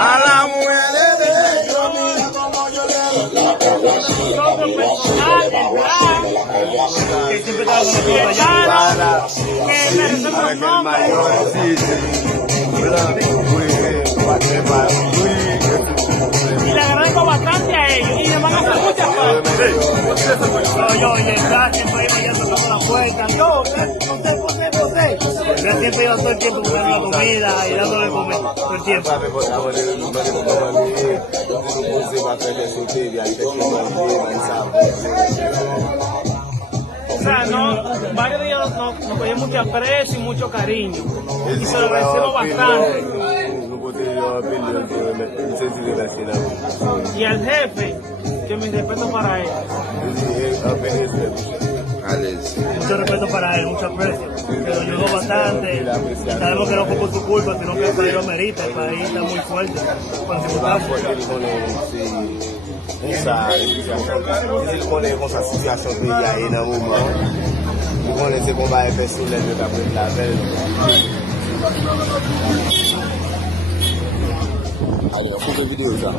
A la mujer Que siempre estaba con nosotros allá. Que merecemos un nombre. Y le agradezco bastante a ellos. Y le van a hacer muchas cosas. Yo, y el gas siempre iba ya tocando la puerta. Yo, José. Yo siempre iba todo el tiempo buscando la comida y dándole comer todo el tiempo. O sea, varios días nos cogían mucho aprecio y mucho cariño. Y se lo agradecemos bastante. Y al jefe, que mi respeto para él. Mucho respeto para él, mucho aprecio. Que nos ayudó bastante. Sabemos que no fue por su culpa, sino que el país lo merita. El país está muy fuerte. Il connaît comme sa situation qu'il y a énormément. Il connaît ce qu'on va faire sur les deux après la veille. Allez, on coupe la vidéo ça.